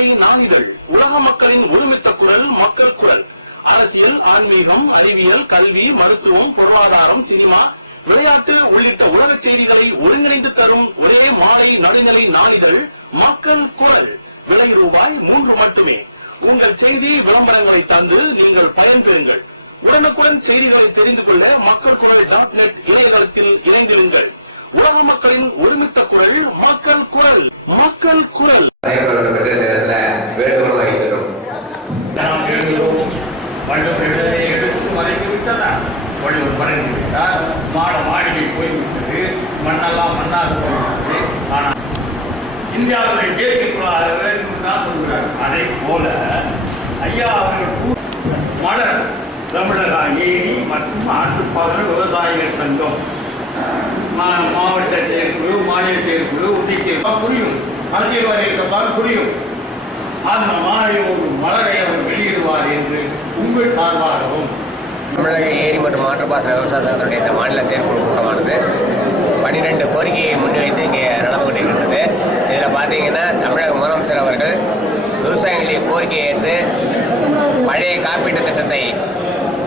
நாளை நாளிதழ் உலக மக்களின் ஒருமித்த குரல் மக்கள் குரல். அரசியல், ஆன்மீகம், அறிவியல், கல்வி, மருத்துவம், பொருளாதாரம், சினிமா, விளையாட்டு உள்ளிட்ட உலக செய்திகளை ஒருங்கிணைந்து தரும் ஒரே மாலை நடுநிலை நாளிதழ் மக்கள் குரல். விலை ரூபாய் 3 மட்டுமே. உங்கள் செய்தி விளம்பரங்களை தந்து நீங்கள் பயன்பெறுங்கள். உடனுக்குடன் செய்திகளை தெரிந்து கொள்ள மக்கள் குரல் .net இணையதளத்தில் இணைந்திருங்கள். உலக மக்களின் ஒருமித்த குரல் மக்கள் குரல். மக்கள் குரல். எடுத்து மறைந்துவிட்டதா வள்ளுவர் மறைந்துவிட்டார். மாளிகை போய்விட்டது, மண்ணெல்லாம் மண்ணாக போய்விட்டது. ஆனால் இந்தியாவுடைய தேசிய தான் சொல்கிறார். அதை போல ஐயா அவர்கள் மலர் தமிழக ஏரி மற்றும் ஆற்றுப்பாதன விவசாயிகள் சங்கம் மாவட்ட தேர்வு, மாநில தேர்வு, உத்தி தேர்வு புரியும். அரசியல்வாதிகள் புரியும். அந்த மாலை ஒரு மலரை அவர் வெளியிடுவார் என்று உங்கள் சார்பாகவும் தமிழக ஏரி மற்றும் ஆற்றுப்பாசன விவசாய சங்கத்துடைய இந்த மாநில செயற்குழு கூட்டமானது 12 கோரிக்கையை முன்வைத்து இங்கே நடந்து கொண்டிருக்கின்றது. இதில் பார்த்தீங்கன்னா தமிழக முதலமைச்சர் அவர்கள் விவசாயிகளுடைய கோரிக்கையை ஏற்று பழைய காப்பீட்டு திட்டத்தை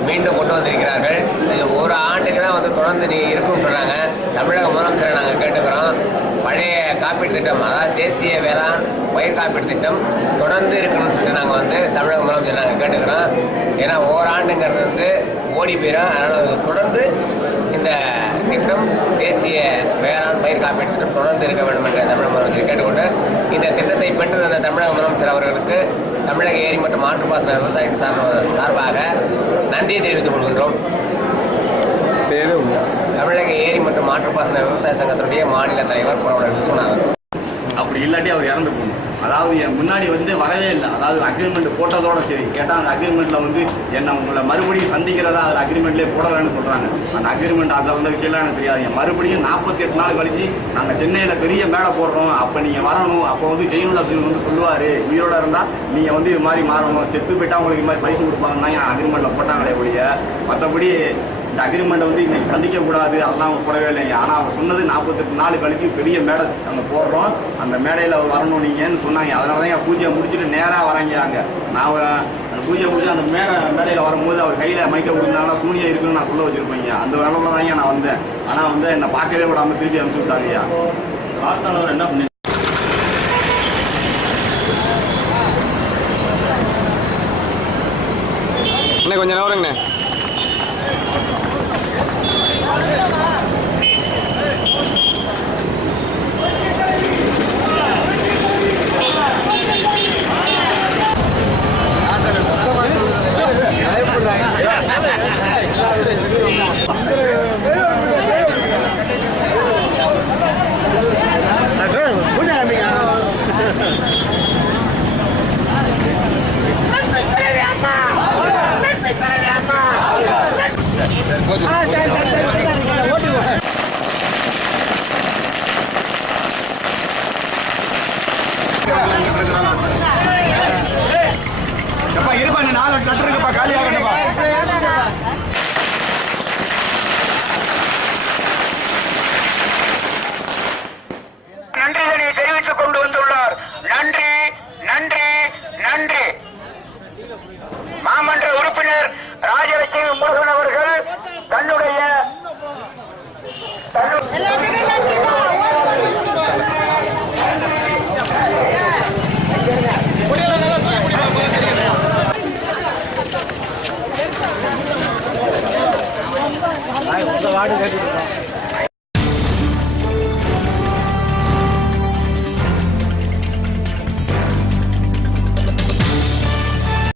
மீண்டும் கொண்டு வந்திருக்கிறார்கள். இது ஒரு ஆண்டுக்கு தான் தொடர்ந்து இருக்கும்னு சொன்னாங்க. தமிழக முதலமைச்சரை நாங்கள் கேட்டுக்கிறோம், பழைய காப்பீட்டு திட்டம், அதாவது தேசிய வேளாண் பயிர் காப்பீட்டு திட்டம் தொடர்ந்து இருக்கணும்னு சொல்லிட்டு நாங்கள் தமிழக முதலமைச்சர் நாங்கள் கேட்டுக்கிறோம். ஏன்னா ஓராண்டுங்கிறது ஓடி போயிடும். அதனால் தொடர்ந்து இந்த திட்டம், தேசிய வேளாண் பயிர் காப்பீட்டு திட்டம் தொடர்ந்து இருக்க வேண்டும் என்ற தமிழக முதலமைச்சர் கேட்டுக்கொண்டு இந்த திட்டத்தை பெற்று தந்த தமிழக முதலமைச்சர் அவர்களுக்கு தமிழக ஏரி மற்றும் ஆற்றுப்பாசன விவசாயத்தின் சார்பாக நன்றியை தெரிவித்துக் கொள்கின்றோம். தமிழக ஏரி மற்றும் ஆற்றுப்பாசன விவசாய சங்கத்தினுடைய மாநில தலைவர் புரவலர் விஸ்வநாதன். அப்படி இல்லாட்டி அவர் இறந்து போகணும். அதாவது முன்னாடி வரவே இல்லை. அதாவது அக்ரிமெண்ட் போட்டதோட சரி. கேட்டால் அந்த அக்ரிமெண்ட்டில் என்னை உங்களை மறுபடியும் சந்திக்கிறதா அதில் அக்ரிமெண்ட்லேயே போடலான்னு சொல்கிறாங்க. அந்த அக்ரிமெண்ட் அதில் வந்த விஷயம்லாம் எனக்கு தெரியாது. மறுபடியும் 48 நாள் கழிச்சு நாங்கள் சென்னையில் பெரிய மேடை போடுறோம், அப்போ நீங்கள் வரணும், அப்போ ஜெயினுல் அப்படின்னு சொல்லுவார், உயிரோடு இருந்தால் நீங்கள் இது மாதிரி மாறணும், செத்து போயிட்டா உங்களுக்கு இது மாதிரி பரிசு கொடுப்பாங்கன்னா என் அக்ரிமெண்ட்டில் போட்டாங்களே ஒழிய மற்றபடி இந்த அக்ரிமெண்ட்டை இன்னைக்கு சந்திக்கக்கூடாது அதெல்லாம் அவங்க போடவே இல்லைங்க. ஆனால் அவங்க சொன்னது 48 நாள் கழிச்சு பெரிய மேடை அங்கே போடுறோம், அந்த மேடையில் வரணும் நீங்கன்னு சொன்னாங்க. அதனால தான் என் பூஜையை முடிச்சுட்டு நேராக வராங்க. நான் அந்த பூஜையை முடிச்சு அந்த மேடையில் வரும்போது அவர் கையில் மைக்க கொடுத்தாங்கன்னா சூனியம் இருக்குன்னு நான் சொல்ல வச்சுருப்பேங்க. அந்த வேலையில் தான் நான் வந்தேன். ஆனால் என்னை பார்க்கவே விடாமல் திருப்பி அனுப்பிச்சு விட்டாங்கய்யா. ராஜ்நாதவர் என்ன பண்ணி கொஞ்சம் நேரங்கண்ணே இருப்பாங்க 4 லெட்டர் இருக்குப்பா, காலியாகப்பா. நன்றிகளை தெரிவித்துக் கொண்டு வந்துள்ளார். நன்றி நன்றி நன்றி. மாமன்ற உறுப்பினர் ராஜலட்சுமி முருகன் அவர்கள் தன்னுடைய வார்டு கேட்டு